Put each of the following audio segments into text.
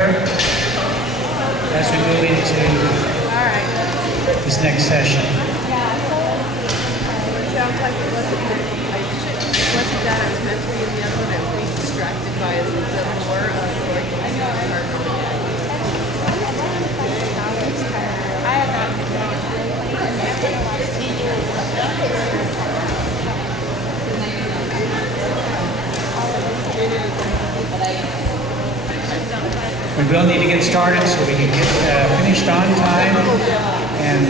as we move into this next session. It sounds like it wasn't that I was meant to be in the other one. I was being distracted by the more I had not We will need to get started so we can get finished on time and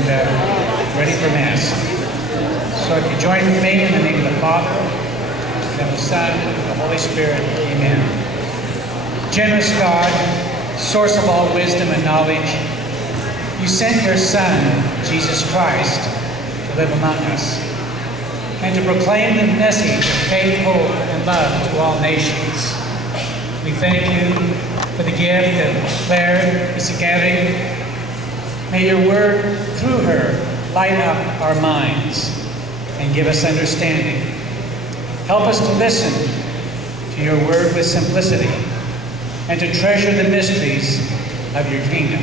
ready for Mass. So if you join with me in the name of the Father, and of the Son, and the Holy Spirit, amen. Generous God, source of all wisdom and knowledge, you sent your Son, Jesus Christ, to live among us and to proclaim the message of faith, hope, and love to all nations. We thank you for the gift of Claire Yzaguirre. May your word through her light up our minds and give us understanding. Help us to listen to your word with simplicity and to treasure the mysteries of your kingdom.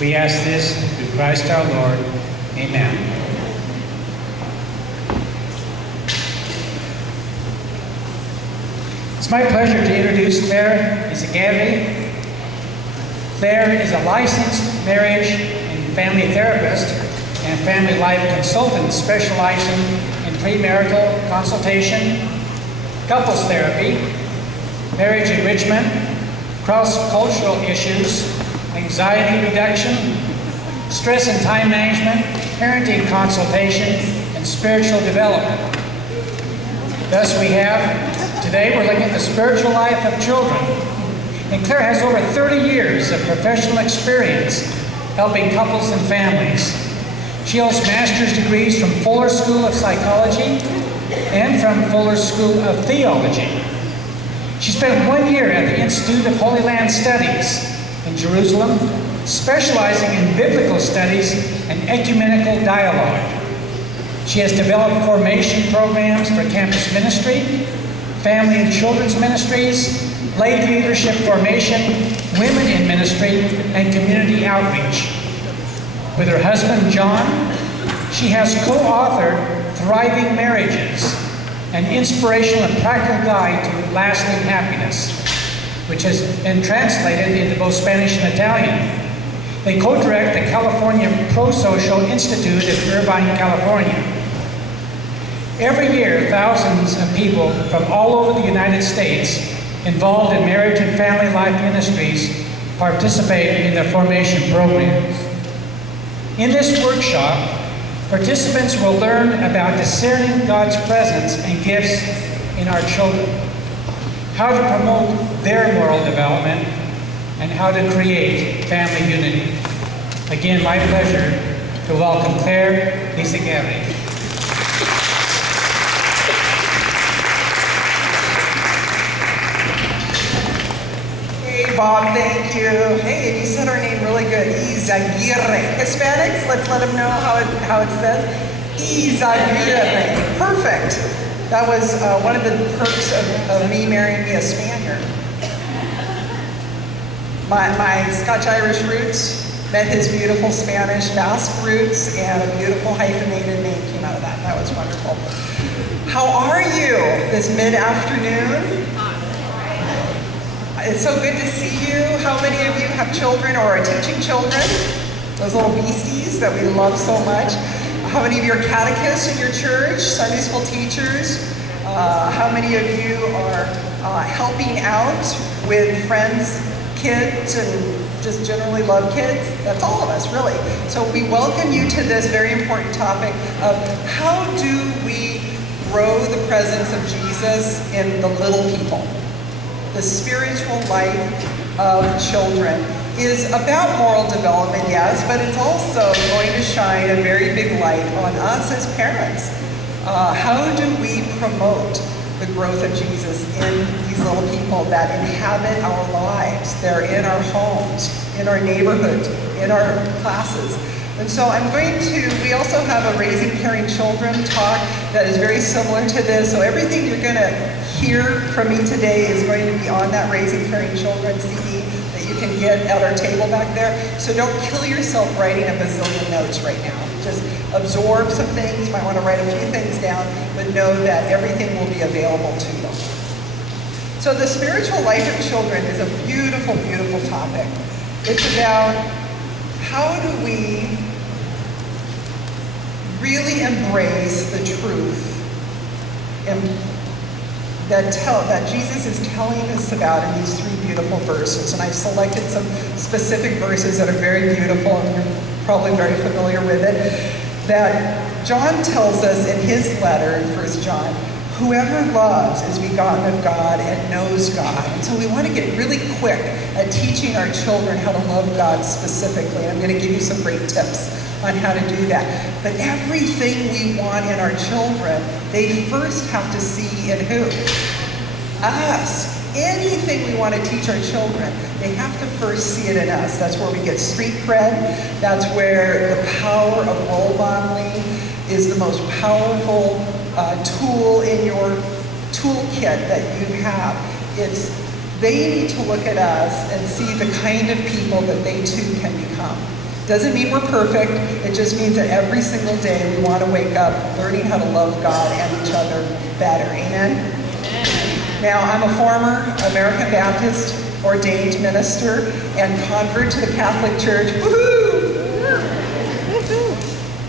We ask this through Christ our Lord. Amen. It's my pleasure to introduce Claire Yzaguirre. Claire is a licensed marriage and family therapist and family life consultant specializing in premarital consultation, couples therapy, marriage enrichment, cross-cultural issues, anxiety reduction, stress and time management, parenting consultation, and spiritual development. Thus today we're looking at the spiritual life of children. And Claire has over 30 years of professional experience helping couples and families. She holds master's degrees from Fuller School of Psychology and from Fuller School of Theology. She spent 1 year at the Institute of Holy Land Studies in Jerusalem, specializing in biblical studies and ecumenical dialogue. She has developed formation programs for campus ministry, family and children's ministries, lay leadership formation, women in ministry, and community outreach. With her husband, John, she has co-authored Thriving Marriages, an inspirational and practical guide to lasting happiness, which has been translated into both Spanish and Italian. They co-direct the California Pro-Social Institute in Irvine, California. Every year, thousands of people from all over the United States involved in marriage and family life ministries participate in their formation programs. In this workshop, participants will learn about discerning God's presence and gifts in our children, how to promote their moral development, and how to create family unity. Again, my pleasure to welcome Claire Yzaguirre. Bob, thank you. Hey, and you said our name really good. Yzaguirre. Hispanics, let's let them know how it says. Yzaguirre. Perfect. That was one of the perks of me marrying a Spaniard. My Scotch-Irish roots met his beautiful Spanish Basque roots, and a beautiful hyphenated name came out of that. That was wonderful. How are you this mid-afternoon? It's so good to see you. How many of you have children or are teaching children? Those little beasties that we love so much. How many of you are catechists in your church, Sunday school teachers? How many of you are helping out with friends, kids, and just generally love kids? That's all of us, really. So we welcome you to this very important topic of how do we grow the presence of Jesus in the little people? The spiritual life of children is about moral development, yes, but it's also going to shine a very big light on us as parents. How do we promote the growth of Jesus in these little people that inhabit our lives? They're in our homes, in our neighborhoods, in our classes. And so we also have a Raising Caring Children talk that is very similar to this. So everything you're going to hear from me today is going to be on that Raising Caring Children CD that that you can get at our table back there. So don't kill yourself writing a bazillion notes right now. Just absorb some things, might want to write a few things down, but know that everything will be available to you. So the spiritual life of children is a beautiful, beautiful topic. It's about how do we really embrace the truth that Jesus is telling us about in these 3 beautiful verses. And I've selected some specific verses that are very beautiful, and you're probably very familiar with it, that John tells us in his letter in 1 John, whoever loves is begotten of God and knows God. And so we want to get really quick at teaching our children how to love God specifically. And I'm going to give you some great tips on how to do that. But everything we want in our children, they first have to see in who? Us. Anything we want to teach our children, they have to first see it in us. That's where we get street cred. That's where the power of role modeling is the most powerful tool in your toolkit that you have. They need to look at us and see the kind of people that they too can become. Doesn't mean we're perfect. It just means that every single day we want to wake up learning how to love God and each other better. Amen? Now, I'm a former American Baptist ordained minister and convert to the Catholic Church. Woohoo!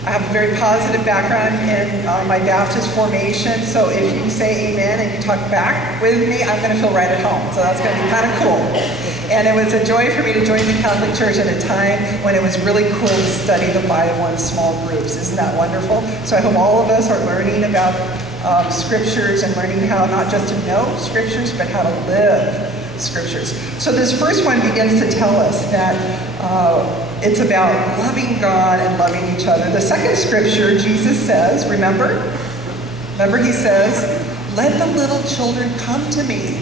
I have a very positive background in my Baptist formation, so if you say amen and you talk back with me, I'm going to feel right at home. So that's going to be kind of cool. And it was a joy for me to join the Catholic Church at a time when it was really cool to study the Bible in small groups. Isn't that wonderful? So I hope all of us are learning about scriptures and learning how not just to know scriptures, but how to live scriptures. So this first one begins to tell us that it's about loving God and loving each other. The second scripture, Jesus says, remember he says, let the little children come to me.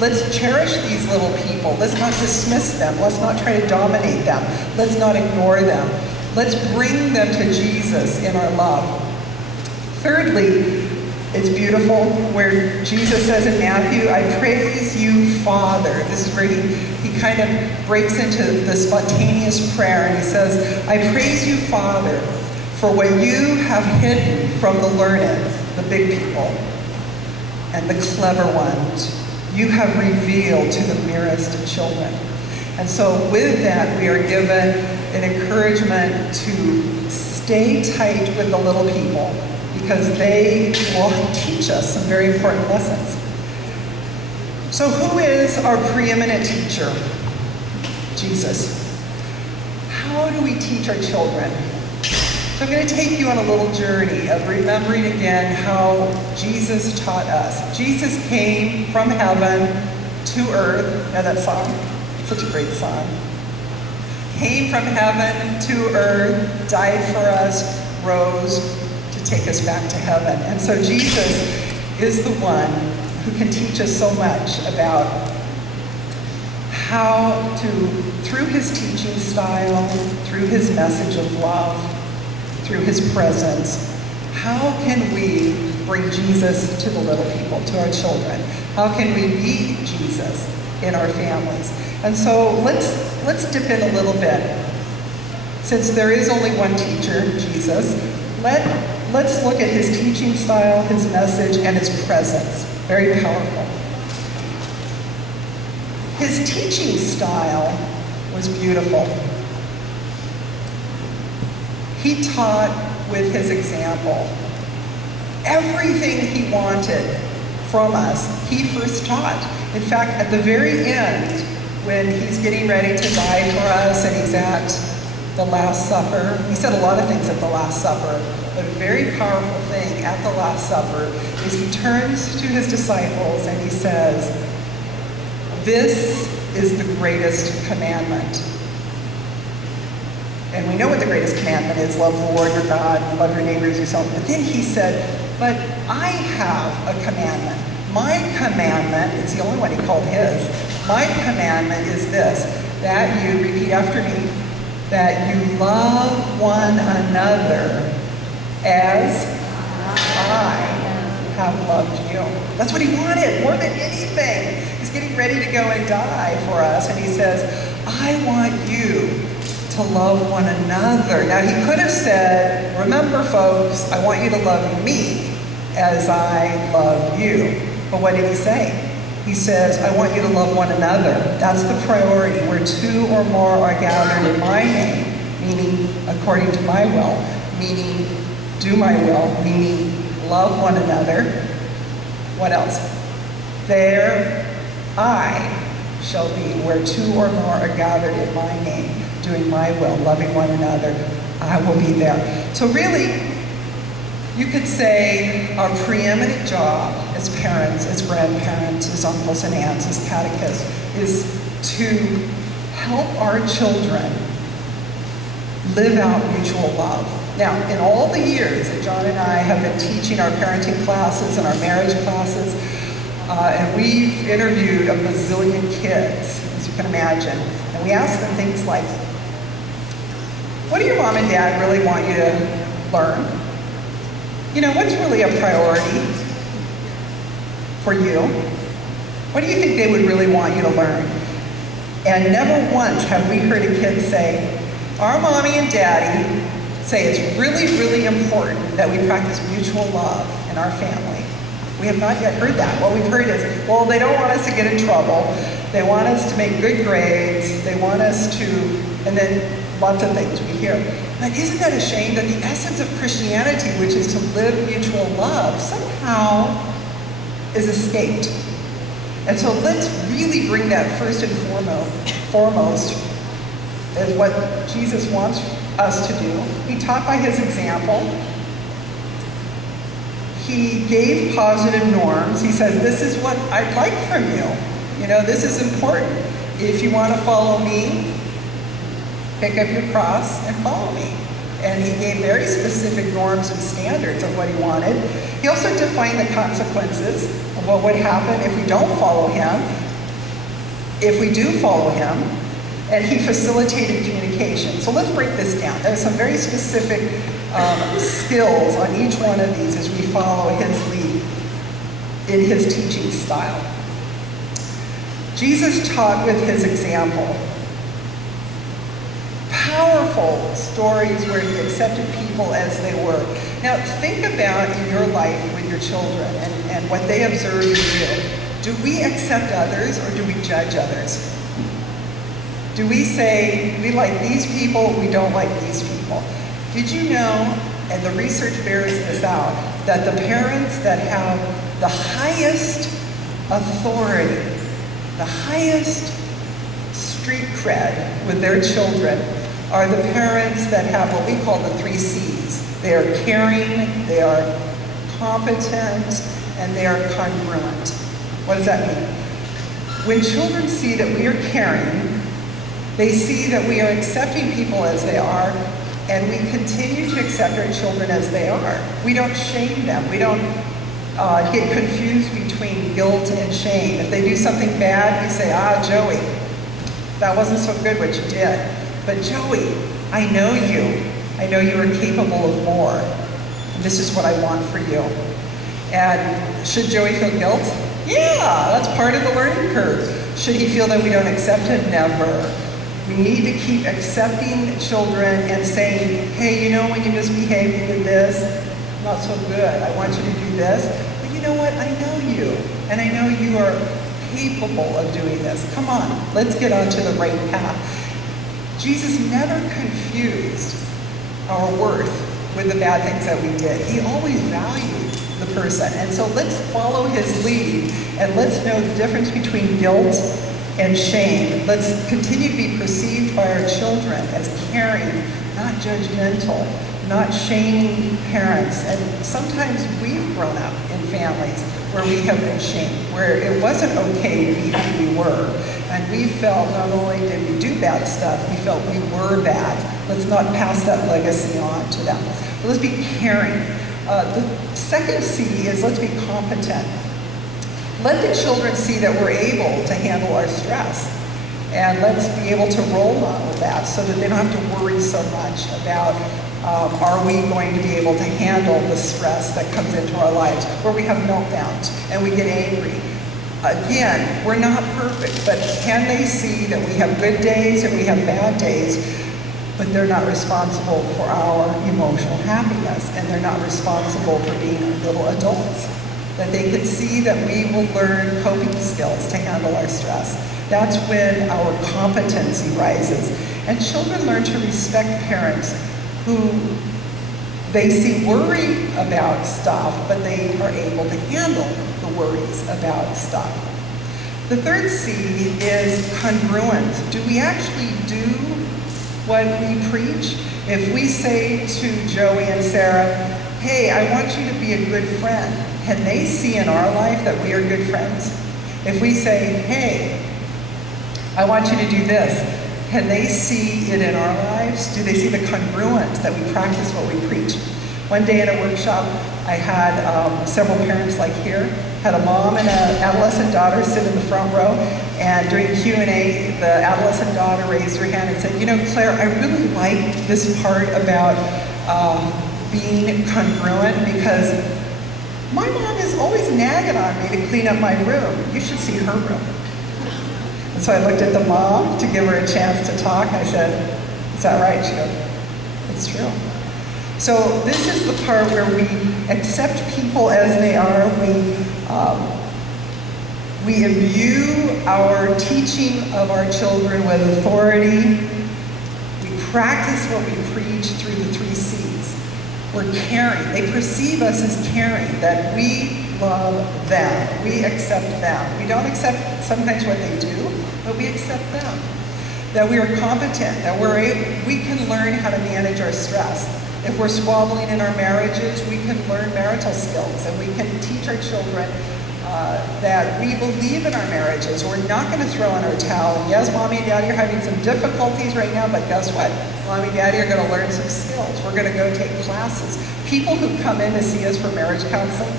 Let's cherish these little people. Let's not dismiss them. Let's not try to dominate them. Let's not ignore them. Let's bring them to Jesus in our love. Thirdly, it's beautiful where Jesus says in Matthew, I praise you, Father. This is where he kind of breaks into the spontaneous prayer, and he says, I praise you, Father, for what you have hidden from the learned, the big people, and the clever ones, you have revealed to the merest children. And so with that, we are given an encouragement to stay tight with the little people, because they will teach us some very important lessons. So who is our preeminent teacher? Jesus. How do we teach our children? So I'm going to take you on a little journey of remembering again how Jesus taught us. Jesus came from heaven to earth. Know that song? Such a great song. Came from heaven to earth, died for us, rose to take us back to heaven. And so Jesus is the one who can teach us so much about how to, through his teaching style, through his message of love, through his presence, how can we bring Jesus to the little people, to our children? How can we be Jesus in our families? And so let's dip in a little bit. Since there is only one teacher, Jesus, let's look at his teaching style, his message, and his presence. Very powerful. His teaching style was beautiful. He taught with his example. Everything he wanted from us, he first taught. In fact, at the very end, when he's getting ready to die for us and he's at the Last Supper, he said a lot of things at the Last Supper, but a very powerful thing at the Last Supper is he turns to his disciples and he says, this is the greatest commandment. And we know what the greatest commandment is, love the Lord your God, and love your neighbor as yourself. But then he said, but I have a commandment. My commandment, it's the only one he called his, my commandment is this, that you, repeat after me, that you love one another as I have loved you. That's what he wanted, more than anything. He's getting ready to go and die for us, and he says, I want you to love one another. Now, he could have said, remember, folks, I want you to love me as I love you. But what did he say? He says, I want you to love one another. That's the priority. Where two or more are gathered in my name, meaning according to my will, meaning do my will, meaning love one another. What else? There I shall be, where two or more are gathered in my name, doing my will, loving one another, I will be there. So really, you could say our preeminent job as parents, as grandparents, as uncles and aunts, as catechists, is to help our children live out mutual love. Now, in all the years that John and I have been teaching our parenting classes and our marriage classes, and we've interviewed a bazillion kids, as you can imagine, and we asked them things like, what do your mom and dad really want you to learn? You know, what's really a priority for you? What do you think they would really want you to learn? And never once have we heard a kid say, our mommy and daddy say it's really, really important that we practice mutual love in our family. We have not yet heard that. What we've heard is, well, they don't want us to get in trouble. They want us to make good grades. They want us to, and then lots of things we hear. But isn't that a shame that the essence of Christianity, which is to live mutual love, somehow is escaped? And so let's really bring that first and foremost as what Jesus wants us to do. He taught by his example. He gave positive norms. He says, this is what I'd like from you. You know, this is important. If you want to follow me, pick up your cross and follow me. And he gave very specific norms and standards of what he wanted. He also defined the consequences of what would happen if we don't follow him, if we do follow him, and he facilitated communication. So let's break this down. There's some very specific skills on each one of these as we follow his lead in his teaching style. Jesus taught with his example. Powerful stories where he accepted people as they were. Now think about in your life with your children and what they observe in you. Do we accept others or do we judge others? Do we say, we like these people, we don't like these people? Did you know, and the research bears this out, that the parents that have the highest authority, the highest street cred with their children are the parents that have what we call the 3 C's. They are caring, they are competent, and they are congruent. What does that mean? When children see that we are caring, they see that we are accepting people as they are, and we continue to accept our children as they are. We don't shame them. We don't get confused between guilt and shame. If they do something bad, we say, Joey, that wasn't so good what you did. But Joey, I know you. I know you are capable of more. And this is what I want for you. And should Joey feel guilt? Yeah, that's part of the learning curve. Should he feel that we don't accept him? Never. We need to keep accepting children and saying, hey, you know, when you misbehave, you did this, not so good. I want you to do this. But you know what? I know you. And I know you are capable of doing this. Come on, let's get onto the right path. Jesus never confused our worth with the bad things that we did. He always valued the person. And so let's follow his lead and let's know the difference between guilt and shame. Let's continue to be perceived by our children as caring, not judgmental, not shaming parents. And sometimes we've grown up in families where we have been shamed, where it wasn't okay to be who we were. And we felt not only did we do bad stuff, we felt we were bad. Let's not pass that legacy on to them. So let's be caring. The second C is let's be competent. Let the children see that we're able to handle our stress. And let's be able to roll on with that so that they don't have to worry so much about are we going to be able to handle the stress that comes into our lives, where we have meltdowns and we get angry. Again, we're not perfect, but can they see that we have good days and we have bad days, but they're not responsible for our emotional happiness, and they're not responsible for being little adults. That they can see that we will learn coping skills to handle our stress. That's when our competency rises. And children learn to respect parents who they see worry about stuff, but they are able to handle the worries about stuff. The third C is congruence. Do we actually do what we preach? If we say to Joey and Sarah, hey, I want you to be a good friend, can they see in our life that we are good friends? If we say, hey, I want you to do this, can they see it in our lives? Do they see the congruence that we practice what we preach? One day in a workshop, I had several parents like here, had a mom and an adolescent daughter sit in the front row, and during Q&A, the adolescent daughter raised her hand and said, you know, Claire, I really like this part about being congruent, because my mom is always nagging on me to clean up my room. You should see her room. And so I looked at the mom to give her a chance to talk. I said, is that right? She goes, it's true. So this is the part where we accept people as they are. We imbue our teaching of our children with authority. We practice what we preach through the 3 C's. We're caring. They perceive us as caring, that we love them. We accept them. We don't accept sometimes what they do, but we accept them. That we are competent, that we can learn how to manage our stress. If we're squabbling in our marriages, we can learn marital skills, and we can teach our children that we believe in our marriages. We're not going to throw in our towel. And yes, Mommy and Daddy are having some difficulties right now, but guess what? Mommy and Daddy are going to learn some skills. We're going to go take classes. People who come in to see us for marriage counseling,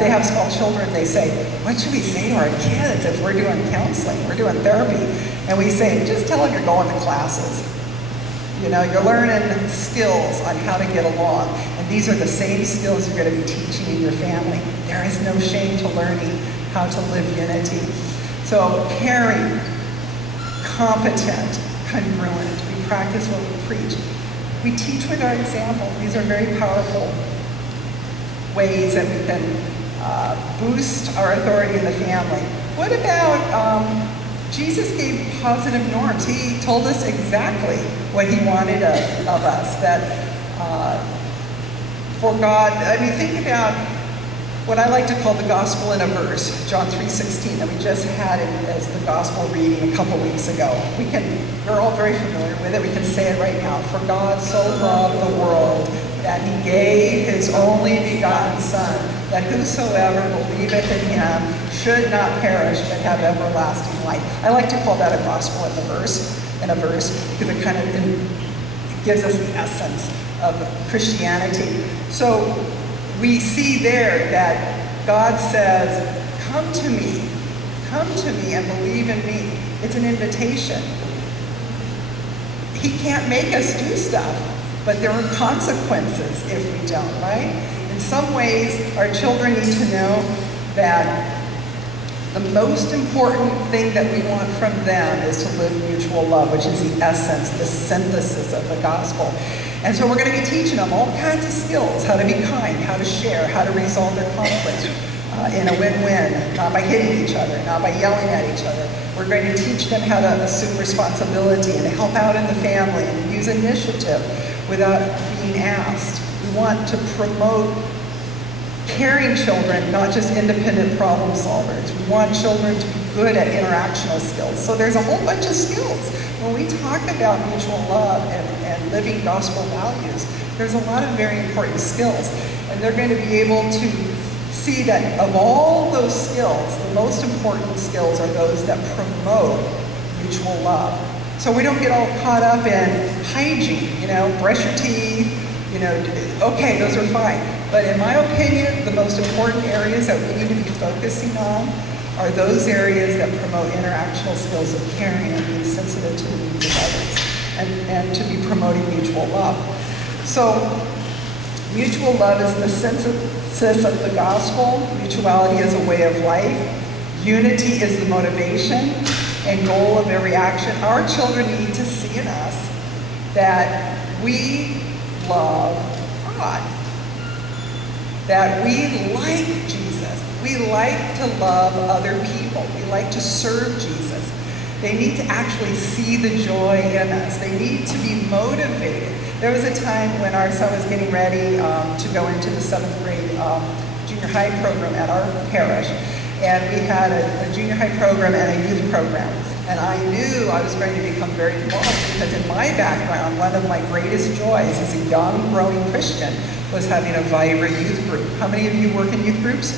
they have small children. They say, what should we say to our kids if we're doing counseling, we're doing therapy? And we say, just tell them you're going to classes. You know, you're learning skills on how to get along. And these are the same skills you're going to be teaching in your family. There is no shame to learning how to live unity. So caring, competent, congruent. We practice what we preach. We teach with our example. These are very powerful ways that we can boost our authority in the family. What about Jesus gave positive norms. He told us exactly what he wanted of us. That for God, I mean, think about what I like to call the gospel in a verse, John 3:16, that we just had as the gospel reading a couple weeks ago. We're all very familiar with it. We can say it right now. For God so loved the world that he gave his only begotten Son, that whosoever believeth in him should not perish but have everlasting life. I like to call that a gospel in a verse, because it kind of gives us the essence of Christianity. So we see there that God says, come to me and believe in me. It's an invitation. He can't make us do stuff, but there are consequences if we don't, right? In some ways, our children need to know that the most important thing that we want from them is to live mutual love, which is the essence, the synthesis of the gospel. And so we're going to be teaching them all kinds of skills, how to be kind, how to share, how to resolve their conflicts in a win-win, not by hitting each other, not by yelling at each other. We're going to teach them how to assume responsibility and help out in the family and use initiative without being asked. We want to promote caring children, not just independent problem solvers. We want children to be good at interactional skills. So there's a whole bunch of skills. When we talk about mutual love and living gospel values, there's a lot of very important skills. And they're going to be able to see that of all those skills, the most important skills are those that promote mutual love. So we don't get all caught up in hygiene, brush your teeth, okay, those are fine. But in my opinion, the most important areas that we need to be focusing on are those areas that promote interactional skills of caring and being sensitive to the needs of others, and to be promoting mutual love. So mutual love is the synthesis of the gospel. Mutuality is a way of life. Unity is the motivation and goal of every action. Our children need to see in us that we love God, that we like Jesus. We like to love other people. We like to serve Jesus. They need to actually see the joy in us. They need to be motivated. There was a time when our son was getting ready to go into the 7th grade junior high program at our parish. And we had a junior high program and a youth program. And I knew I was going to become very involved because in my background, one of my greatest joys as a young, growing Christian was having a vibrant youth group. How many of you work in youth groups?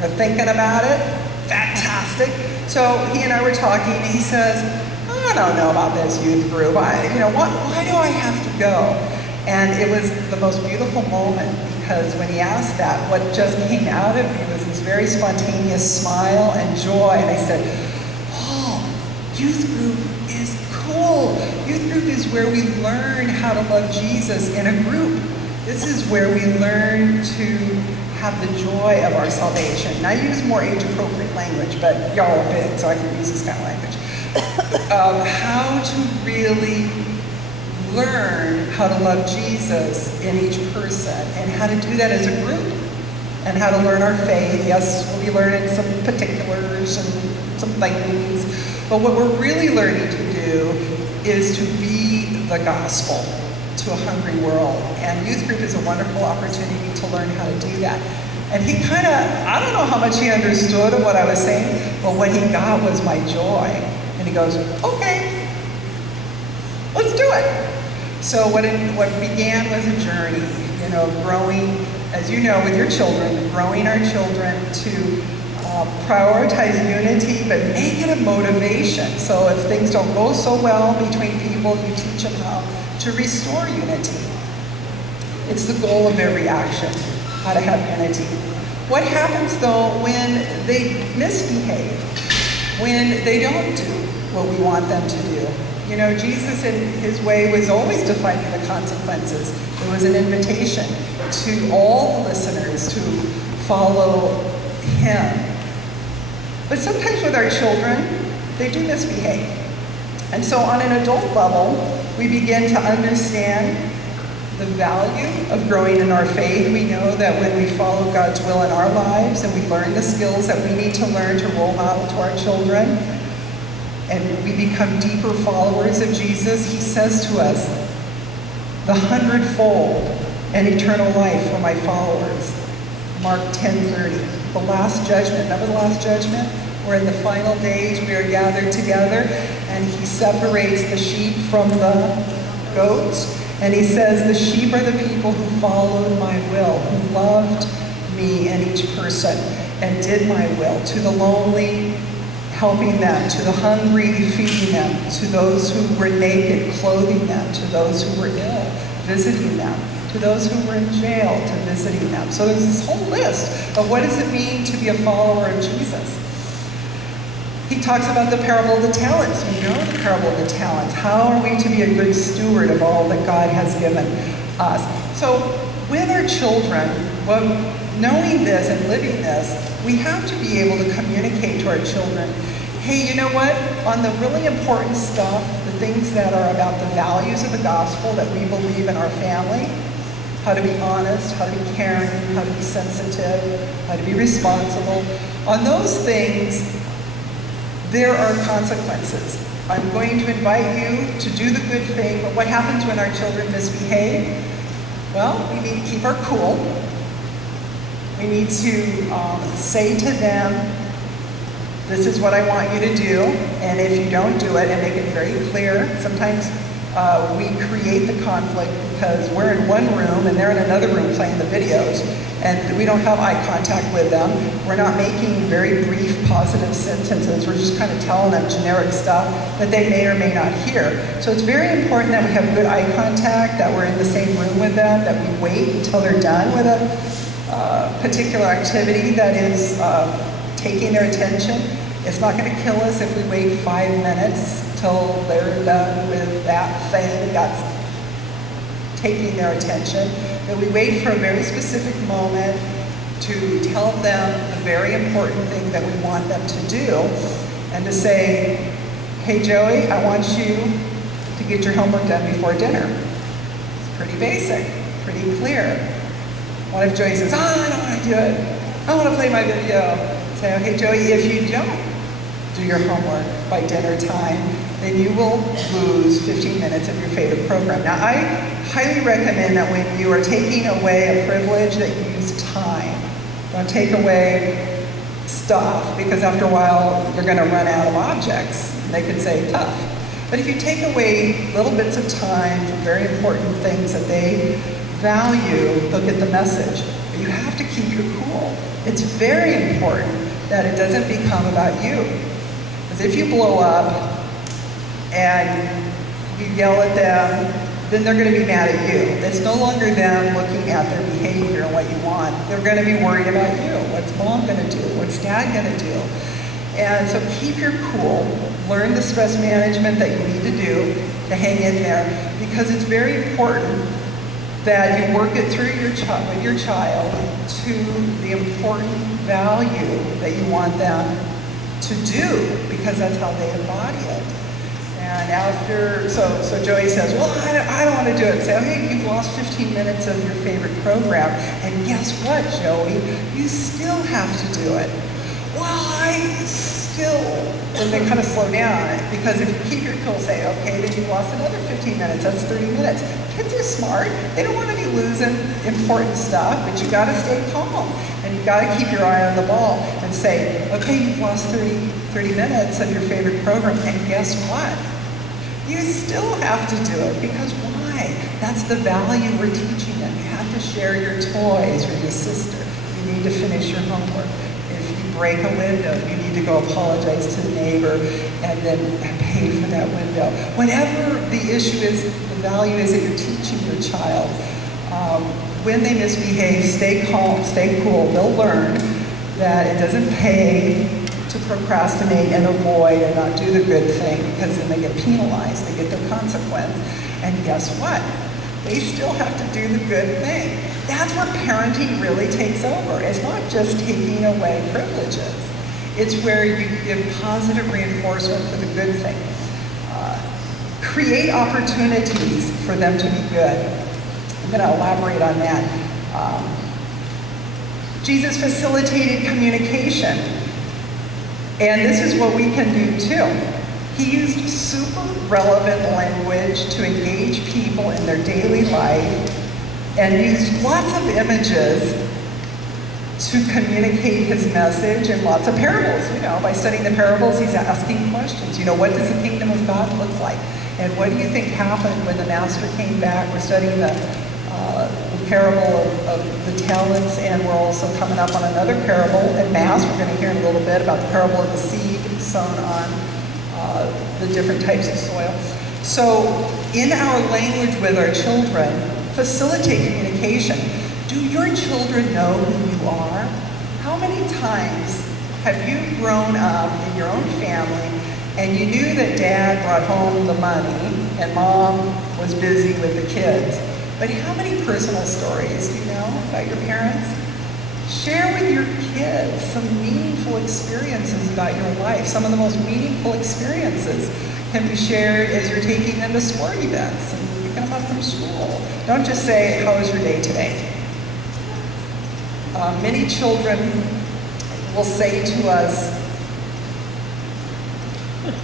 Are thinking about it? Fantastic. So he and I were talking, and he says, I don't know about this youth group. Why do I have to go? And it was the most beautiful moment because when he asked that, what just came out of me was this very spontaneous smile and joy. And I said, oh, youth group is cool. Youth group is where we learn how to love Jesus in a group. This is where we learn to have the joy of our salvation. And I use more age-appropriate language, but y'all are big, so I can use this kind of language. How to really learn how to love Jesus in each person, and how to do that as a group, and how to learn our faith. Yes, we'll be learning some particulars and some things, but what we're really learning to do is to be the gospel to a hungry world. And youth group is a wonderful opportunity to learn how to do that. And he kind of, I don't know how much he understood of what I was saying, but what he got was my joy. And he goes, okay, let's do it. So what began was a journey, of growing, as you know, with your children, growing our children to prioritize unity, but make it a motivation. So if things don't go so well between people, you teach them how to restore unity. It's the goal of every action, how to have unity. What happens though when they misbehave, when they don't do what we want them to do? Jesus in his way was always defining the consequences. It was an invitation to all the listeners to follow him. But sometimes with our children, they do misbehave. And so on an adult level, we begin to understand the value of growing in our faith. We know that when we follow God's will in our lives and we learn the skills that we need to learn to role model to our children, and we become deeper followers of Jesus, he says to us, the 100-fold and eternal life for my followers. Mark 10:30, the last judgment. Remember the last judgment? Where in the final days we are gathered together and he separates the sheep from the goats. And he says, the sheep are the people who followed my will, who loved me and each person and did my will. To the lonely, helping them. To the hungry, feeding them. To those who were naked, clothing them. To those who were ill, visiting them. To those who were in jail, to visiting them. So there's this whole list of what does it mean to be a follower of Jesus. He talks about the parable of the talents. We know the parable of the talents. How are we to be a good steward of all that God has given us? So with our children, knowing this and living this, we have to be able to communicate to our children, hey, you know what? On the really important stuff, the things that are about the values of the gospel that we believe in our family, how to be honest, how to be caring, how to be sensitive, how to be responsible, on those things, there are consequences. I'm going to invite you to do the good thing, but what happens when our children misbehave? Well, we need to keep our cool. We need to say to them, this is what I want you to do, and if you don't do it, and make it very clear. Sometimes we create the conflict because we're in one room and they're in another room playing the videos, and we don't have eye contact with them. We're not making very brief positive sentences. We're just kind of telling them generic stuff that they may or may not hear. So it's very important that we have good eye contact, that we're in the same room with them, that we wait until they're done with a particular activity that is taking their attention. It's not going to kill us if we wait 5 minutes till they're done with that thing that's taking their attention. That we wait for a very specific moment to tell them the very important thing that we want them to do, and to say, hey Joey, I want you to get your homework done before dinner. It's pretty basic, pretty clear. What if Joey says, I don't want to do it, I want to play my video? Say, okay Joey, if you don't do your homework by dinner time, then you will lose 15 minutes of your favorite program. Now, I highly recommend that when you are taking away a privilege, that you use time. Don't take away stuff, because after a while, you're going to run out of objects. And they could say, tough. But if you take away little bits of time for very important things that they value, they'll get the message. But you have to keep your cool. It's very important that it doesn't become about you. Because if you blow up, and you yell at them, then they're going to be mad at you. It's no longer them looking at their behavior and what you want. They're going to be worried about you. What's mom going to do? What's dad going to do? And so keep your cool. Learn the stress management that you need to do to hang in there, because it's very important that you work it through with your child to the important value that you want them to do, because that's how they embody it. And after, so Joey says, well, I don't want to do it. Say, okay, you've lost 15 minutes of your favorite program. And guess what, Joey? You still have to do it. Well, and they kind of slow down. Because if you keep your cool, say, okay, then you've lost another 15 minutes. That's 30 minutes. Kids are smart. They don't want to be losing important stuff, but you got to stay calm. And you got to keep your eye on the ball and say, okay, you've lost 30 minutes of your favorite program. And guess what? You still have to do it, because why? That's the value we're teaching them. You have to share your toys with your sister. You need to finish your homework. If you break a window, you need to go apologize to the neighbor and then pay for that window. Whatever the issue is, the value is that you're teaching your child. When they misbehave, stay calm, stay cool. They'll learn that it doesn't pay to procrastinate and avoid and not do the good thing, because then they get penalized, they get their consequence. And guess what? They still have to do the good thing. That's where parenting really takes over. It's not just taking away privileges. It's where you give positive reinforcement for the good thing. Create opportunities for them to be good. I'm going to elaborate on that. Jesus facilitated communication. And this is what we can do too. He used super relevant language to engage people in their daily life, and used lots of images to communicate his message, and lots of parables. You know, by studying the parables, he's asking questions. You know, what does the kingdom of God look like? And what do you think happened when the master came back? We're studying the parable of the talents, and we're also coming up on another parable at Mass. We're going to hear in a little bit about the parable of the seed sown on the different types of soil. So in our language with our children, facilitate communication. Do your children know who you are? How many times have you grown up in your own family and you knew that dad brought home the money and mom was busy with the kids? But how many personal stories do you know about your parents? Share with your kids some meaningful experiences about your life. Some of the most meaningful experiences can be shared as you're taking them to sport events and picking them up from school. Don't just say, how was your day today? Many children will say to us,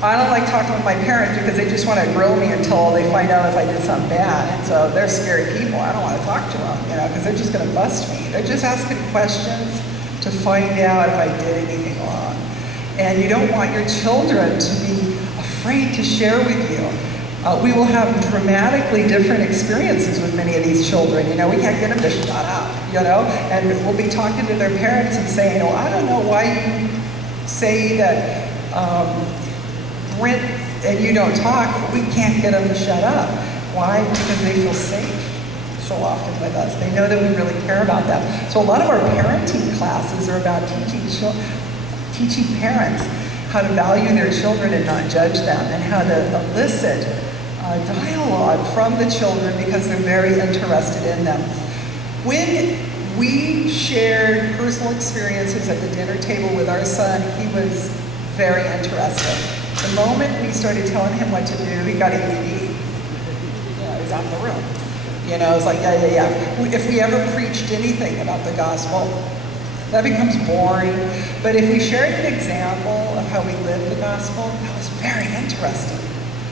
I don't like talking with my parents because they just want to grill me until they find out if I did something bad. And so they're scary people. I don't want to talk to them, you know, because they're just going to bust me. They're just asking questions to find out if I did anything wrong. And you don't want your children to be afraid to share with you. We will have dramatically different experiences with many of these children. You know, we can't get them to shut up, you know, and we'll be talking to their parents and saying, oh, I don't know why you say that Brent and you don't talk. We can't get them to shut up. Why? Because they feel safe so often with us. They know that we really care about them. So a lot of our parenting classes are about teaching parents how to value their children and not judge them, and how to elicit dialogue from the children because they're very interested in them. When We shared personal experiences at the dinner table with our son. He was very interested. The moment we started telling him what to do, he got ADD. He was out of the room. It was like, yeah. If we ever preached anything about the gospel, that becomes boring. But if we shared an example of how we live the gospel, that was very interesting.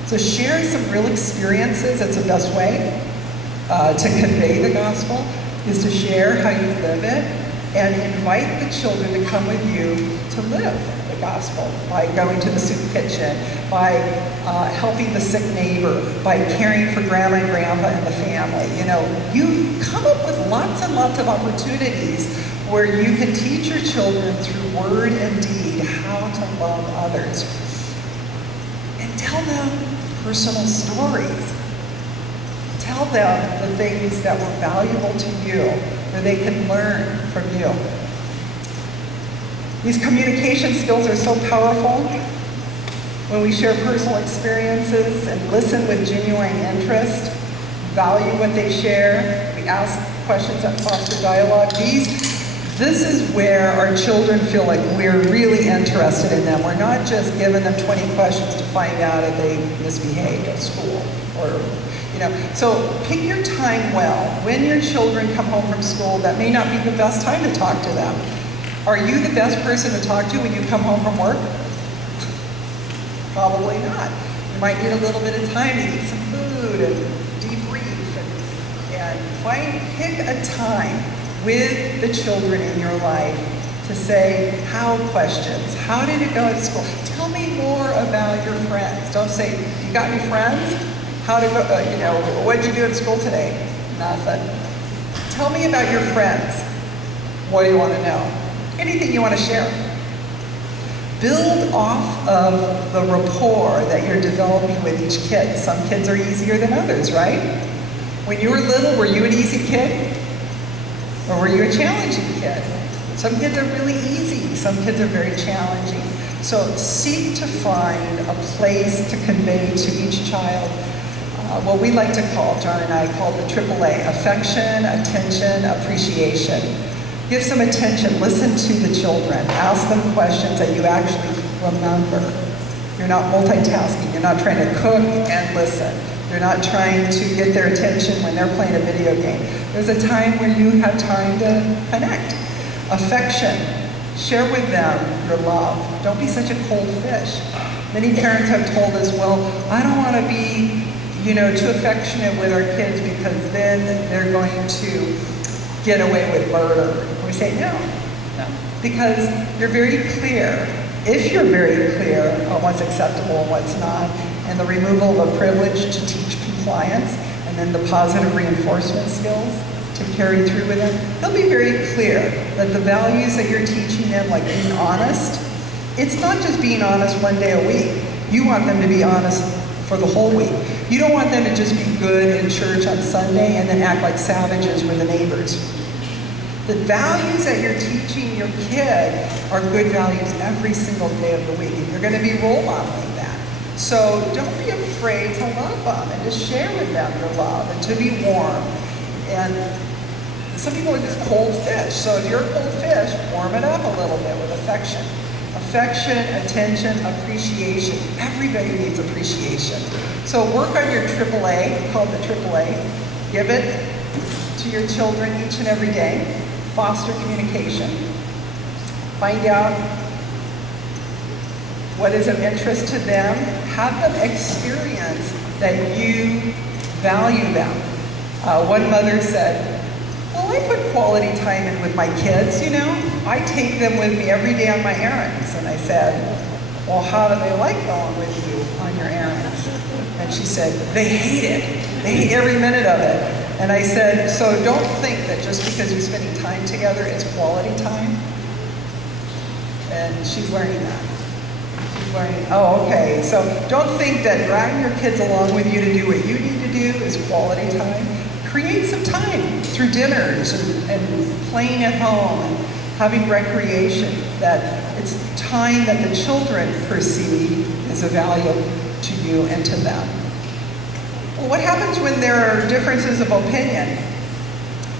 So sharing some real experiences, it's the best way to convey the gospel, is to share how you live it and invite the children to come with you to live the gospel by going to the soup kitchen, by helping the sick neighbor, by caring for grandma and grandpa and the family. You come up with lots and lots of opportunities where you can teach your children through word and deed how to love others. And tell them personal stories. Tell them the things that were valuable to you, where they can learn from you. These communication skills are so powerful when we share personal experiences and listen with genuine interest, value what they share. We ask questions that foster dialogue. This is where our children feel like we're really interested in them. We're not just giving them 20 questions to find out if they misbehaved at school So pick your time well. When your children come home from school, that may not be the best time to talk to them. Are you the best person to talk to when you come home from work? Probably not. You might need a little bit of time to eat some food and debrief and pick a time with the children in your life to say how questions. How did it go at school? Tell me more about your friends. Don't say, you got any friends? How to go, what did you do at school today? Nothing. Tell me about your friends. What do you want to know? Anything you want to share. Build off of the rapport that you're developing with each kid. Some kids are easier than others, right? When you were little, were you an easy kid? Or were you a challenging kid? Some kids are really easy. Some kids are very challenging. So seek to find a place to convey to each child what we like to call, John and I call the AAA, affection, attention, appreciation. Give some attention, listen to the children, ask them questions that you actually remember. You're not multitasking, you're not trying to cook and listen. You're not trying to get their attention when they're playing a video game. There's a time where you have time to connect. Affection, share with them your love. Don't be such a cold fish. Many parents have told us, well, I don't want to be too affectionate with our kids because then they're going to get away with murder. We say, no. Because you're very clear. If you're very clear on what's acceptable and what's not, and the removal of a privilege to teach compliance, and then the positive reinforcement skills to carry through with them, they'll be very clear that the values that you're teaching them, like being honest, it's not just being honest one day a week. You want them to be honest for the whole week. You don't want them to just be good in church on Sunday and then act like savages with the neighbors. The values that you're teaching your kid are good values every single day of the week. And you're going to be role modeling that. So don't be afraid to love them and to share with them your love and to be warm. And some people are just cold fish. So if you're a cold fish, warm it up a little bit with affection. Affection, attention, appreciation. Everybody needs appreciation. So work on your AAA, called the AAA. Give it to your children each and every day. Foster communication. Find out what is of interest to them. Have them experience that you value them. One mother said, well, I put quality time in with my kids, I take them with me every day on my errands. And I said, well, how do they like going with you on your errands? And she said, they hate it. They hate every minute of it. And I said, so don't think that just because you're spending time together, it's quality time. And she's learning that. She's learning, oh, okay. So don't think that dragging your kids along with you to do what you need to do is quality time. Create some time through dinners and playing at home and having recreation, that it's time that the children perceive as a value to you and to them. What happens when there are differences of opinion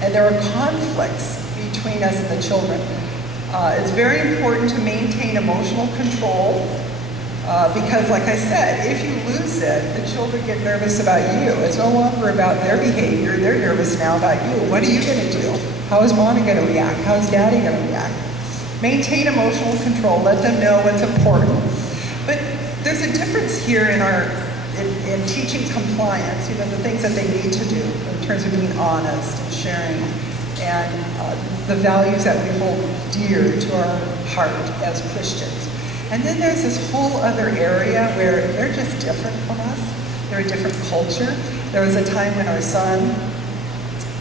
and there are conflicts between us and the children. It's very important to maintain emotional control because, like I said, if you lose it, the children get nervous about you. It's no longer about their behavior. They're nervous now about you. What are you going to do? How is mommy going to react? How is daddy going to react? Maintain emotional control. Let them know what's important. But there's a difference here in teaching compliance, you know, the things that they need to do in terms of being honest and sharing, and the values that we hold dear to our heart as Christians. And then there's this whole other area where they're just different from us. They're a different culture. There was a time when our son,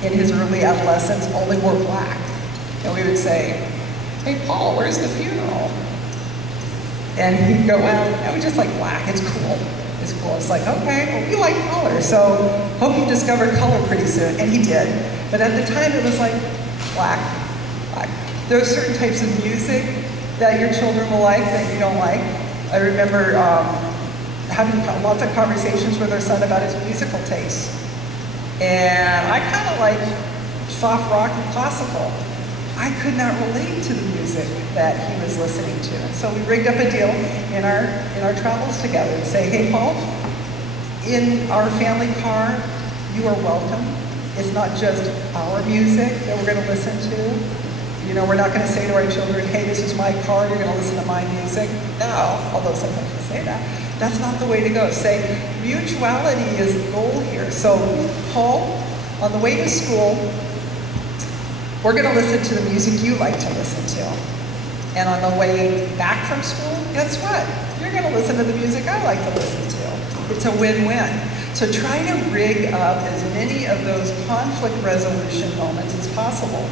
in his early adolescence, only wore black. And we would say, "Hey, Paul, where's the funeral?" And he'd go, "Well, no, we just like black. It's cool. It's cool." It's like, okay, well, we like color, so hope you discover color pretty soon. And he did. But at the time, it was like black, black. There are certain types of music that your children will like that you don't like. I remember having lots of conversations with our son about his musical tastes. And I kind of like soft rock and classical. I could not relate to the music that he was listening to. And so we rigged up a deal in our travels together and say, "Hey, Paul, in our family car, you are welcome. It's not just our music that we're going to listen to. You know, we're not going to say to our children, 'Hey, this is my car, you're going to listen to my music.' No," although sometimes we say that. That's not the way to go. Say, mutuality is the goal here. So, Paul, on the way to school, we're going to listen to the music you like to listen to. And on the way back from school, guess what? You're going to listen to the music I like to listen to. It's a win-win. So try to rig up as many of those conflict resolution moments as possible,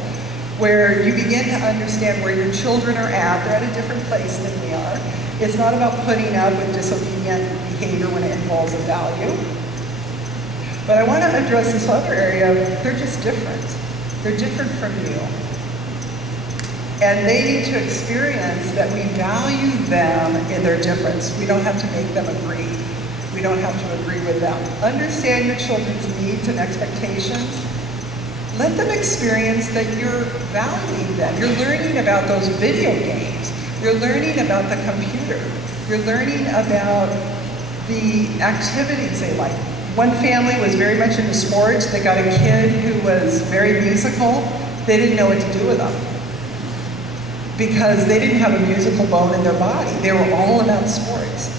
where you begin to understand where your children are at. They're at a different place than we are. It's not about putting up with disobedient behavior when it involves a value. But I want to address this other area. They're just different. They're different from you. And they need to experience that we value them in their difference. We don't have to make them agree. We don't have to agree with them. Understand your children's needs and expectations. Let them experience that you're valuing them. You're learning about those video games. You're learning about the computer. You're learning about the activities they like. One family was very much into sports. They got a kid who was very musical. They didn't know what to do with him because they didn't have a musical bone in their body. They were all about sports.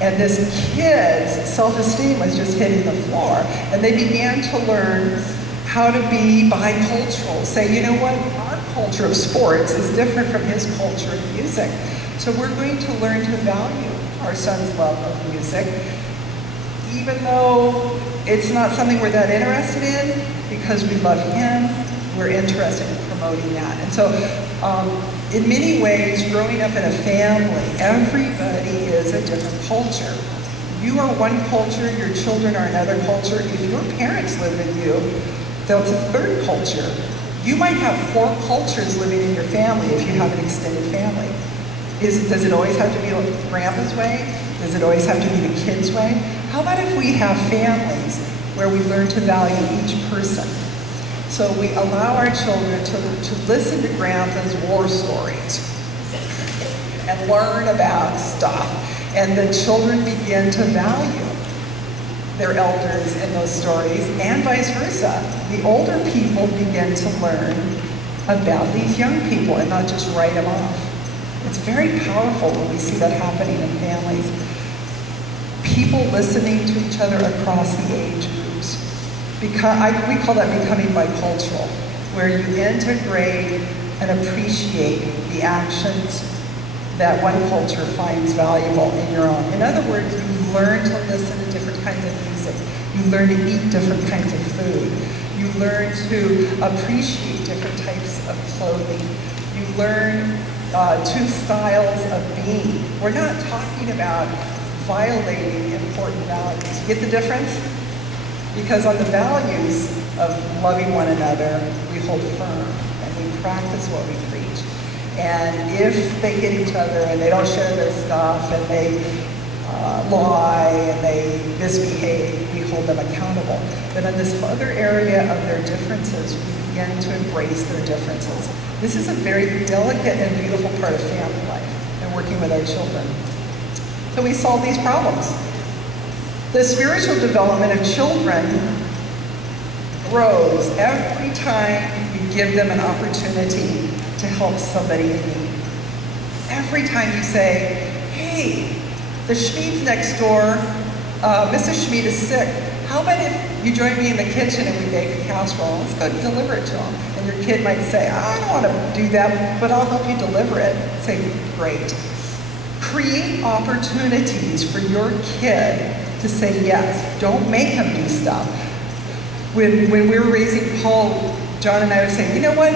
And this kid's self-esteem was just hitting the floor. And they began to learn how to be bicultural. Say, you know what, our culture of sports is different from his culture of music. So we're going to learn to value our son's love of music, even though it's not something we're that interested in, because we love him, we're interested in promoting that. And so in many ways, growing up in a family, everybody is a different culture. You are one culture, your children are another culture. If your parents live with you, that's a third culture. You might have 4 cultures living in your family if you have an extended family. Does it always have to be grandpa's way? Does it always have to be the kids' way? How about if we have families where we learn to value each person? So we allow our children to listen to grandpa's war stories and learn about stuff. And the children begin to value their elders in those stories, and vice versa. The older people begin to learn about these young people and not just write them off. It's very powerful when we see that happening in families. People listening to each other across the age groups. We call that becoming bicultural, where you integrate and appreciate the actions that one culture finds valuable in your own. In other words, you learn to listen to different kinds of music. You learn to eat different kinds of food. You learn to appreciate different types of clothing. You learn 2 styles of being. We're not talking about violating important values. You get the difference? Because on the values of loving one another, we hold firm and we practice what we preach. And if they hit each other and they don't share their stuff and they lie and they misbehave, we hold them accountable. But in this other area of their differences, we begin to embrace their differences. This is a very delicate and beautiful part of family life and working with our children. So we solve these problems. The spiritual development of children grows every time you give them an opportunity to help somebody in need. Every time you say, hey, the Schmid's next door, Mrs. Schmid is sick. How about if you join me in the kitchen and we bake a casserole? Let's go deliver it to them. And your kid might say, I don't want to do that, but I'll help you deliver it. Say, great. Create opportunities for your kid to say yes. Don't make them do stuff. When we were raising Paul, John and I would say, you know what?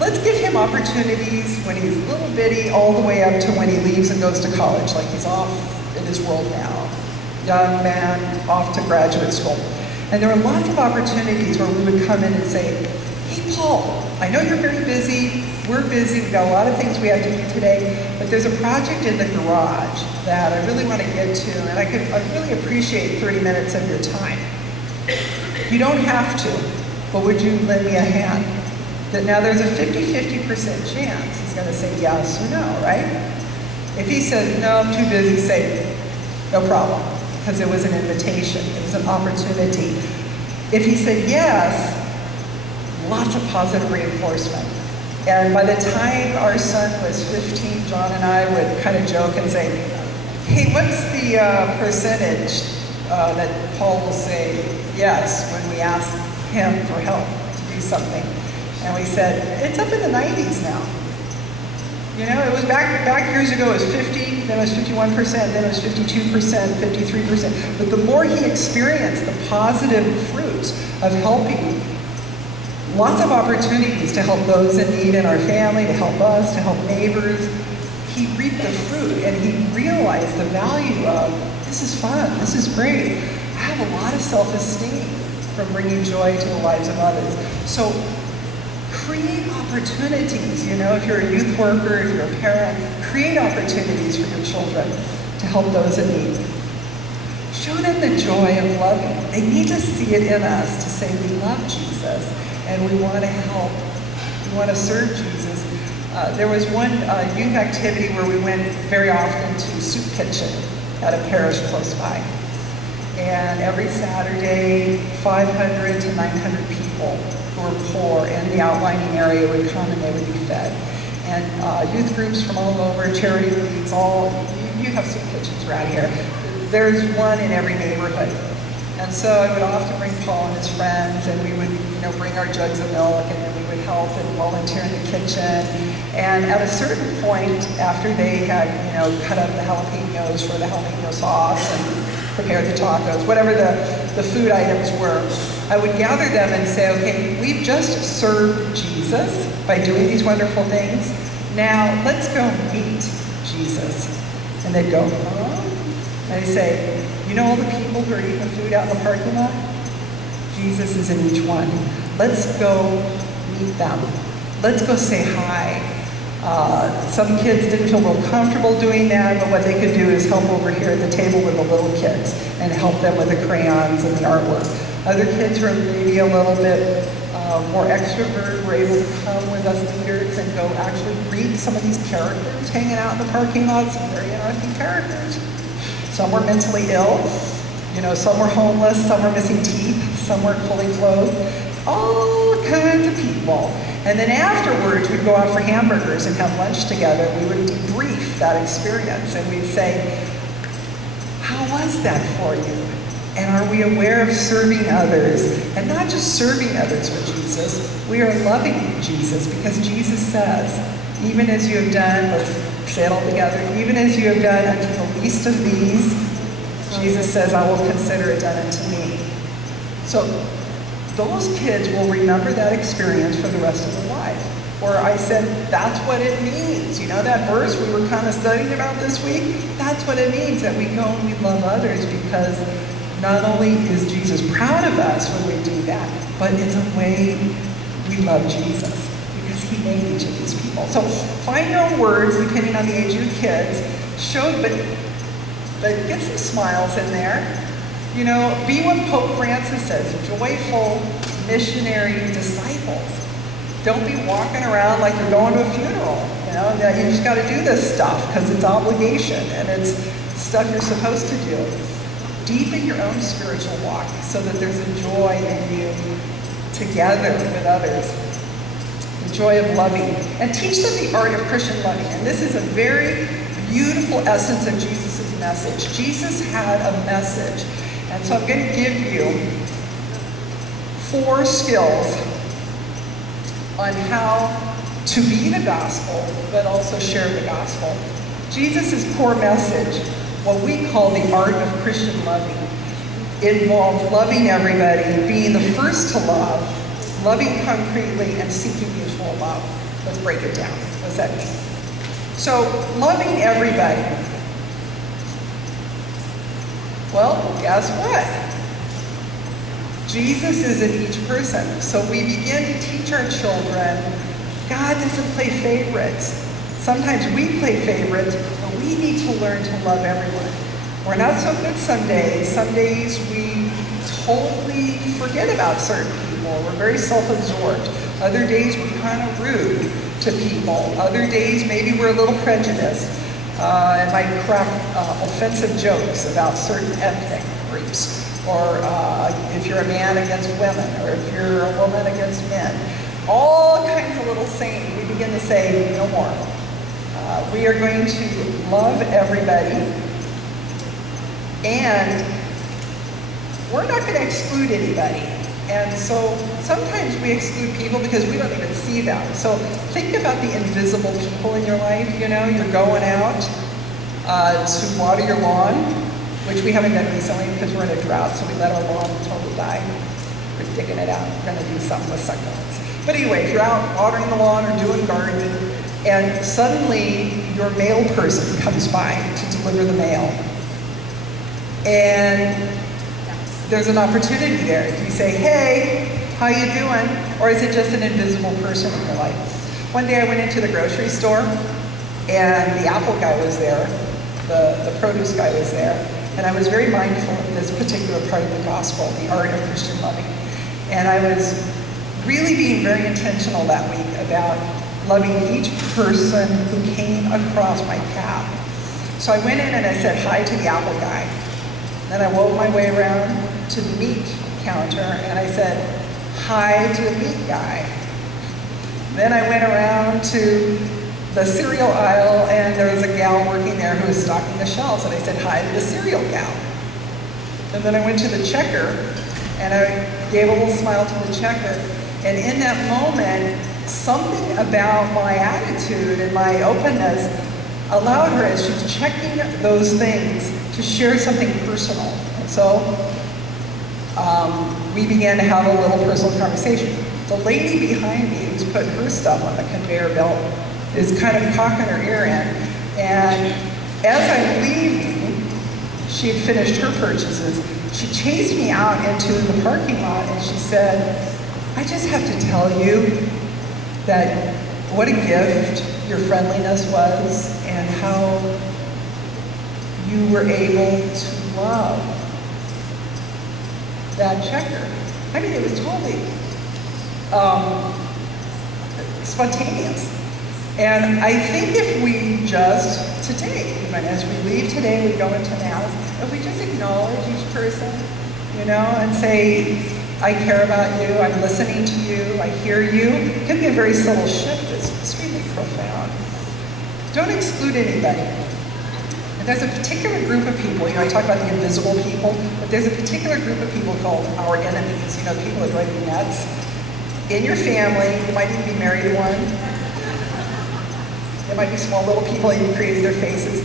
Let's give him opportunities when he's little bitty all the way up to when he leaves and goes to college, like he's off in his world now. Young man off to graduate school. And there were lots of opportunities where we would come in and say, hey Paul, I know you're very busy, we're busy, we've got a lot of things we have to do today, but there's a project in the garage that I really want to get to, and I'd really appreciate 30 minutes of your time. You don't have to, but would you lend me a hand? Now there's a 50-50% chance he's going to say yes or no, right? If he says, no, I'm too busy, say, no problem, because it was an invitation, it was an opportunity. If he said yes, lots of positive reinforcement. And by the time our son was 15, John and I would kind of joke and say, hey, what's the percentage that Paul will say yes when we ask him for help to do something? And we said, it's up in the 90s now. You know, it was back years ago, it was 50, then it was 51%, then it was 52%, 53%. But the more he experienced the positive fruits of helping, lots of opportunities to help those in need in our family, to help us, to help neighbors, he reaped the fruit and he realized the value of, this is fun, this is great. I have a lot of self-esteem from bringing joy to the lives of others. So create opportunities, you know, if you're a youth worker, if you're a parent, create opportunities for your children to help those in need. Show them the joy of loving. They need to see it in us to say we love Jesus and we want to help, we want to serve Jesus. There was one youth activity where we went very often to soup kitchen at a parish close by. And every Saturday, 500 to 900 people who were poor in the outlying area would come and they would be fed. And youth groups from all over, charity leagues, you have soup kitchens around here. There's one in every neighborhood. And so I would often bring Paul and his friends, and we would, you know, bring our jugs of milk, and then we would help and volunteer in the kitchen. And at a certain point, after they had, you know, cut up the jalapenos for the jalapeno sauce and prepared the tacos, whatever the food items were, I would gather them and say, okay, we've just served Jesus by doing these wonderful things. Now let's go meet Jesus. And they'd go, huh? And I'd say, you know all the people who are eating the food out in the parking lot? Jesus is in each one. Let's go meet them. Let's go say hi. Some kids didn't feel real comfortable doing that, but what they could do is help over here at the table with the little kids and help them with the crayons and the artwork. Other kids who are maybe a little bit more extrovert were able to come with us leaders and go actually greet some of these characters hanging out in the parking lot, some very interesting characters. Some were mentally ill, you know, some were homeless, some were missing teeth, some weren't fully clothed, all kinds of people. And then afterwards, we'd go out for hamburgers and have lunch together. We would debrief that experience and we'd say, how was that for you? And are we aware of serving others? And not just serving others for Jesus, we are loving Jesus, because Jesus says, even as you have done, let's say it all together, even as you have done unto the least of these, Jesus says, I will consider it done unto me. So those kids will remember that experience for the rest of their life. Or I said, that's what it means. You know that verse we were kind of studying about this week? That's what it means, that we go and we love others, because not only is Jesus proud of us when we do that, but it's a way we love Jesus, because he made each of these people. So find your own words, depending on the age of your kids. But get some smiles in there. You know, be what Pope Francis says, joyful missionary disciples. Don't be walking around like you're going to a funeral. You know, that you just got to do this stuff because it's obligation and it's stuff you're supposed to do. Deepen your own spiritual walk so that there's a joy in you together with others. The joy of loving. And teach them the art of Christian loving. And this is a very beautiful essence of Jesus' message. Jesus had a message. And so I'm going to give you 4 skills on how to be the gospel, but also share the gospel. Jesus' core message, what we call the art of Christian loving, involved loving everybody, being the first to love, loving concretely, and seeking mutual love. Let's break it down. What does that mean? So, loving everybody. Well, guess what? Jesus is in each person. So we begin to teach our children, God doesn't play favorites. Sometimes we play favorites, but we need to learn to love everyone. We're not so good some days. Some days we totally forget about certain people. We're very self-absorbed. Other days we're kind of rude to people. Other days maybe we're a little prejudiced and might crack offensive jokes about certain ethnic groups. Or if you're a man against women, or if you're a woman against men. All kinds of little sayings. We begin to say, no more. We are going to love everybody, and we're not going to exclude anybody. And so sometimes we exclude people because we don't even see them. So think about the invisible people in your life. You know, you're going out to water your lawn, which we haven't done recently because we're in a drought, so we let our lawn totally die. We're digging it out. We're going to do something with succulents. But anyway, if you're out watering the lawn or doing gardening, and suddenly your mail person comes by to deliver the mail, and there's an opportunity there. Do you say, hey, how you doing? Or is it just an invisible person in your life? One day I went into the grocery store, and the apple guy was there, the produce guy was there, and I was very mindful of this particular part of the gospel, the art of Christian loving. And I was really being very intentional that week about loving each person who came across my path. So I went in and I said hi to the apple guy. Then I wove my way around to the meat counter and I said hi to the meat guy. Then I went around to the cereal aisle and there was a gal working there who was stocking the shelves and I said hi to the cereal gal. And then I went to the checker and I gave a little smile to the checker. And in that moment, something about my attitude and my openness allowed her, as she was checking those things, to share something personal. And so we began to have a little personal conversation. The lady behind me who's putting her stuff on the conveyor belt is kind of cocking her ear in. And as I'm leaving, she had finished her purchases. She chased me out into the parking lot and she said, I just have to tell you that what a gift your friendliness was and how you were able to love that checker. I mean, it was totally spontaneous. And I think if we just, today, even as we leave today, we go into Mass, if we just acknowledge each person, you know, and say, I care about you, I'm listening to you, I hear you. It can be a very subtle shift that's extremely profound. Don't exclude anybody. And there's a particular group of people, you know, I talk about the invisible people, but there's a particular group of people called our enemies, you know, people that drive you nuts. In your family, you might even be married to one. There might be small little people that you created their faces.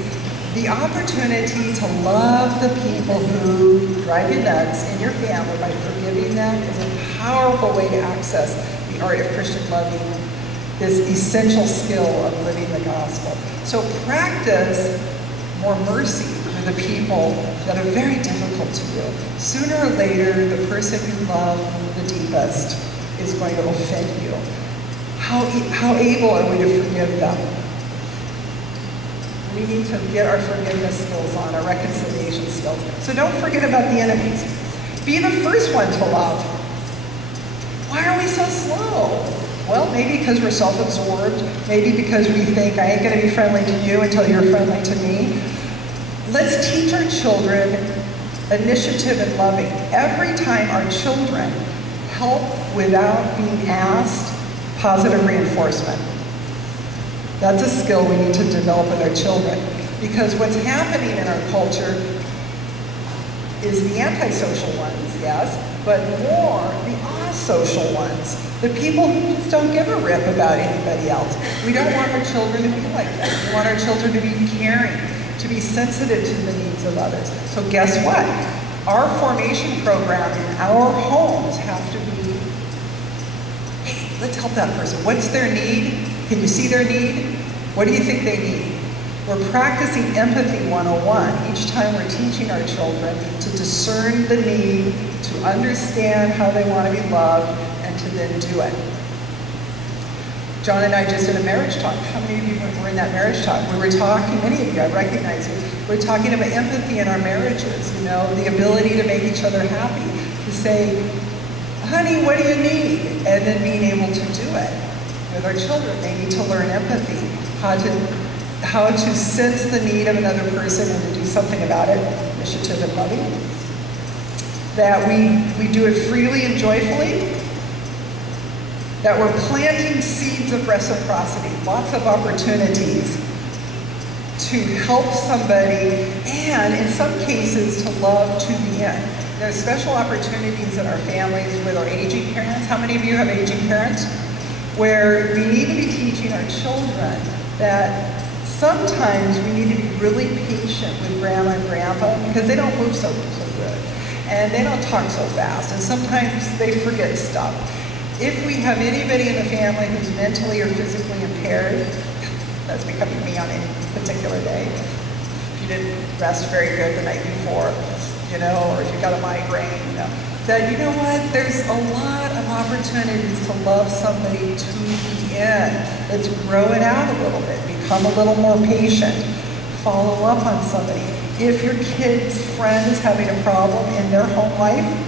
The opportunity to love the people who drive you nuts in your family by forgiving them is a powerful way to access the art of Christian loving, this essential skill of living the gospel. So practice more mercy for the people that are very difficult to you. Sooner or later, the person you love the deepest is going to offend you. How able are we to forgive them? We need to get our forgiveness skills on, our reconciliation skills. So don't forget about the enemies. Be the first one to love. Why are we so slow? Well, maybe because we're self-absorbed, maybe because we think I ain't gonna be friendly to you until you're friendly to me. Let's teach our children initiative and loving. Every time our children help without being asked, positive reinforcement. That's a skill we need to develop with our children. Because what's happening in our culture is the antisocial ones, yes, but more the asocial ones. The people who just don't give a rip about anybody else. We don't want our children to be like that. We want our children to be caring, to be sensitive to the needs of others. So guess what? Our formation program in our homes have to be, hey, let's help that person. What's their need? Can you see their need? What do you think they need? We're practicing empathy 101 each time we're teaching our children to discern the need, to understand how they want to be loved, and to then do it. John and I just did a marriage talk. How many of you were in that marriage talk? We were talking, many of you, I recognize you, we're talking about empathy in our marriages, you know, the ability to make each other happy, to say, honey, what do you need? And then being able to do it. With our children, they need to learn empathy, how to sense the need of another person and to do something about it, initiative and loving. That we do it freely and joyfully. That we're planting seeds of reciprocity, lots of opportunities to help somebody, and in some cases to love to the end. There's special opportunities in our families with our aging parents. How many of you have aging parents? Where we need to be teaching our children that sometimes we need to be really patient with grandma and grandpa because they don't move so good. And they don't talk so fast. And sometimes they forget stuff. If we have anybody in the family who's mentally or physically impaired, that's becoming me on any particular day. If you didn't rest very good the night before, you know, or if you got a migraine, you know, that, you know what, there's a lot of opportunities to love somebody to the end. Let's grow it out a little bit, become a little more patient, follow up on somebody. If your kid's friend is having a problem in their home life,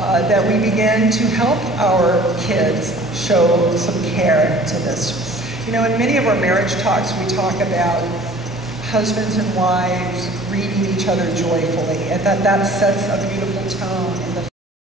that we begin to help our kids show some care to this. You know, in many of our marriage talks, we talk about husbands and wives greeting each other joyfully, and that sets a beautiful tone in